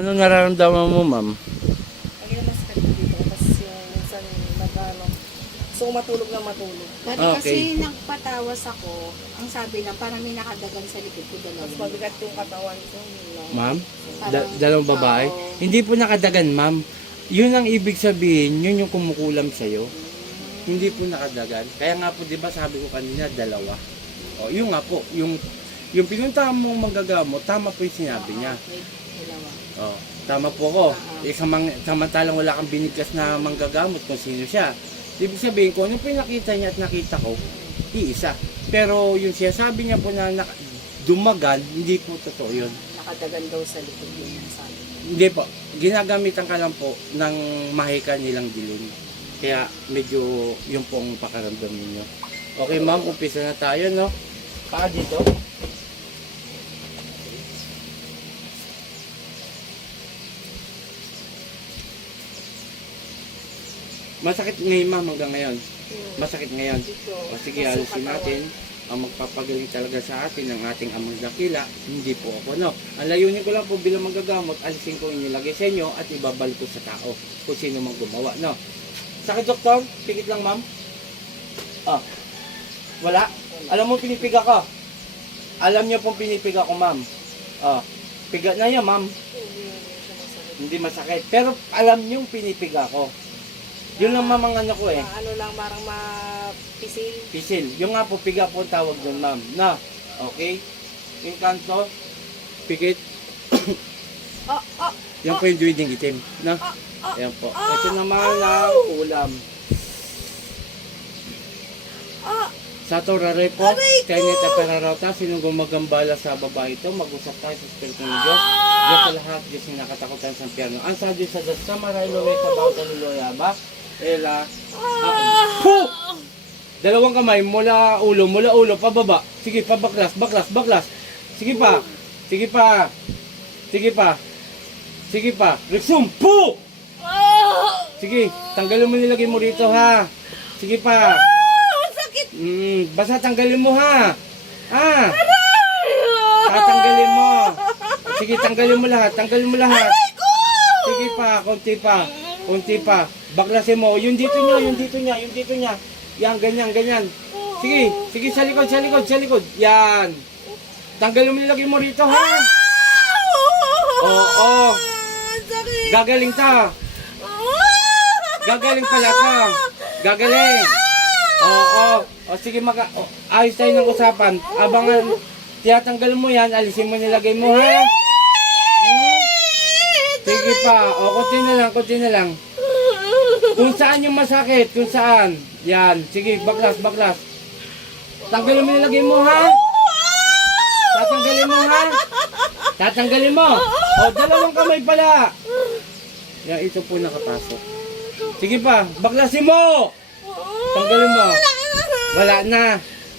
Ano nararamdaman mo, ma'am? Ang ina mas dito kasi yung minsan nagano. So matulog na matulog. Dati Okay. kasi nagpatawas ako, ang sabi lang, parang may nakadagan sa likod ko Mas dalawa. mabigat yung katawan ko. yun lang. Ma'am? Parang- Da- dalawang babae? Oo. Hindi po nakadagan, ma'am. Yun ang ibig sabihin, yun yung kumukulam sa'yo. Hindi po nakadagan. Kaya nga po, di ba sabi ko kanina, dalawa. O, yun nga po, yung, yung pinuntahan mong manggagamot, tama po yung sinabi niya. May dalawa. O, tama po ako. Oo. Eh, samang, samantalang wala kang binigkas na manggagamot kung sino siya. Ibig sabihin ko, ano po yung nakita niya at nakita ko, iisa. Pero yung sinasabi niya po na nak- dumagan, hindi po totoo yun. Nakadagan daw sa likod yun ang sabi. Hindi po. Ginagamitan ka lang po ng mahika nilang dilim. Kaya medyo yung pong pakaramdam ninyo. Okay ma'am, umpisa na tayo no? Paa dito. Masakit ngayon ma'am hanggang ngayon. Masakit ngayon. O sige, alisin natin. Ang magpapagaling talaga sa atin ng ating amang dakila, hindi po ako, no? Ang layunin ko lang po bilang magagamot, alisin ko yung nilagay sa inyo at ibabalik ko sa tao kung sino mang gumawa, no? Sakit, doktor? Pikit lang, ma'am? Ah. Wala? Alam mo, pinipiga ka. Alam niyo pong pinipiga ko, ma'am. Ah. Piga na yan, ma'am. Hindi siya masakit. Hindi masakit. Pero alam niyo pinipiga ko. Yun lang mamang ano ko eh. Ah, ano lang, marang mapisil. Pisil. Yung nga po, piga po ang tawag doon, ma'am. Na, okay? Yung kanto, pikit. Ah, ah, Yan po yung duwiding itim. Na? Yan po. Ito naman ang ulam. ah. Sa toraray po, kaya nita perarata, sino gumagambala sa babae ito, mag-usap tayo sa Espiritu ng Diyos. Diyos sa lahat, Diyos yung nakatakutan sa piano. Ang sa Diyos sa Diyos, sa maray lowe sa bawat ni Loya ba? Ela, ah, Pu! Dalawang kamay, mula ulo, mula ulo, pababa. Sige, pabaklas, baklas, baklas. Sige pa, sige pa, sige pa, sige pa. Resume, pu! Sige, tanggalin mo nilagay mo rito ha. Sige pa. sakit! Mm, basta tanggalin mo ha. Ha? Tatanggalin mo. Sige, tanggalin mo lahat. Tanggalin mo lahat. Sige pa, konti pa. Konti pa. Baklasin mo. Yung dito niya, yung dito niya, yung dito niya. Yan, ganyan, ganyan. Sige, sige, sa likod, sa likod, sa likod. Yan. Tanggalin mo nilagay mo rito ha. Oo, oo. Gagaling ta. Gagaling pala ta. Gagaling. Oo. O sige, maka, o, ayos tayo ng usapan. Abangan, tiyatanggal mo yan, alisin mo nilagay mo ha. Hmm? Sige pa. O, kunti na lang, kunti na lang. Kung saan yung masakit, kung saan. Yan. Sige, baklas, baklas. Tanggalin mo nilagay mo ha. Tatanggalin mo ha. Tatanggalin mo. O, dalawang kamay pala. Yan, ito po nakapasok. Sige pa, baklasin mo! Tanggalin mo. Wala na.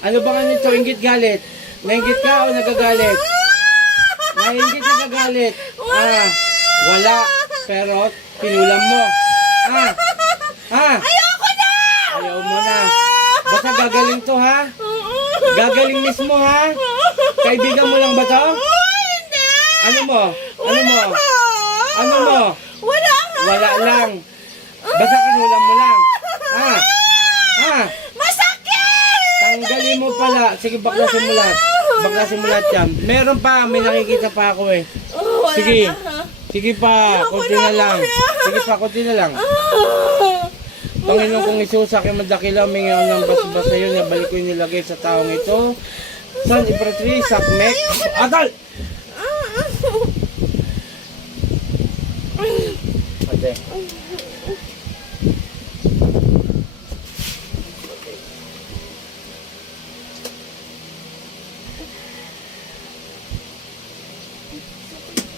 Ano ba nga nito? Ingit galit. Nainggit ka o nagagalit? Nainggit nagagalit. Ah, wala. Pero, pinulam mo. Ah, ah. Ayoko na! Ayaw mo na. Basta gagaling to ha? Gagaling mismo ha? Kaibigan mo lang ba to? Ano mo? Ano mo? Ano mo? Wala nga! Wala lang. Basta kinulam mo lang. Ah. Ah. Masakit! Tanggalin mo pala. Sige, baklasin mo lahat. Baklasin mo lahat yan. Meron pa. May nakikita pa ako eh. Oh, wala Sige. na. Sige pa. Kunti na lang. Sige pa. Kunti na lang. Panginoon kong Isus, sa aking madakila, humingi ako ng basbas sa iyo, nabalik ko yung nilagay sa taong ito. San Imperatriz, Sakmek, Adal! Ate.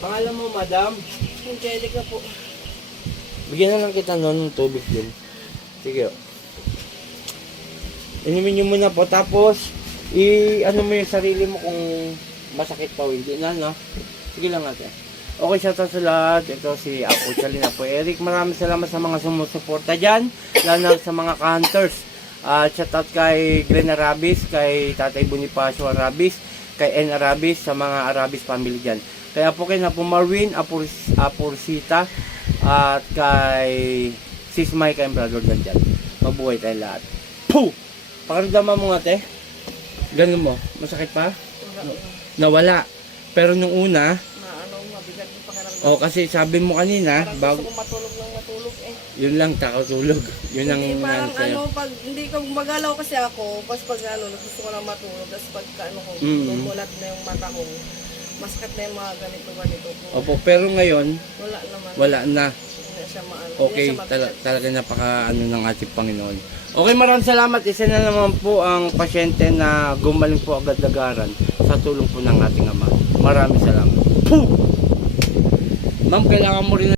Pangalan mo, madam? Angelica po. Bigyan na lang kita noon ng tubig din. Sige. Inumin nyo muna po. Tapos, i-ano mo yung sarili mo kung masakit pa o hindi na, no? Sige lang natin. Okay, shout out sa lahat. Ito si Apo Chalina po. Eric, maraming salamat sa mga sumusuporta dyan. Lalo sa mga ka-hunters. Uh, shout out kay Glenn Arabis, kay Tatay Bonifacio Arabis, kay N Arabis, sa mga Arabis family dyan. Kaya po kay Napo Marwin, Apurs, Apursita, at kay Sis Mike and Brother Danjan. Mabuhay tayo lahat. Puh! Pakiramdaman mo nga, te. Ganun mo. Masakit pa? Wala, Nawala. Pero nung una, na ano, mabigat yung pakiramdam. o kasi sabi mo kanina, Parang bago, gusto kong matulog lang matulog eh. yun lang, takotulog. Yun ang Hindi, parang ano sa'yo. ano, pag hindi ko magalaw kasi ako, pas pag ano, gusto ko lang matulog, tapos pag ano ko, Mm. lumulat na yung mata ko, maskat na yung mga ganito ganito ko. Opo, pero ngayon, Wala naman. wala na. Hindi siya maano. Okay, hindi siya tala, talaga napaka ano ng ating Panginoon. Okay, maraming salamat. Isa na naman po ang pasyente na gumaling po agad-agaran sa tulong po ng ating Ama. Maraming salamat. Puh! Ma'am, kailangan mo rin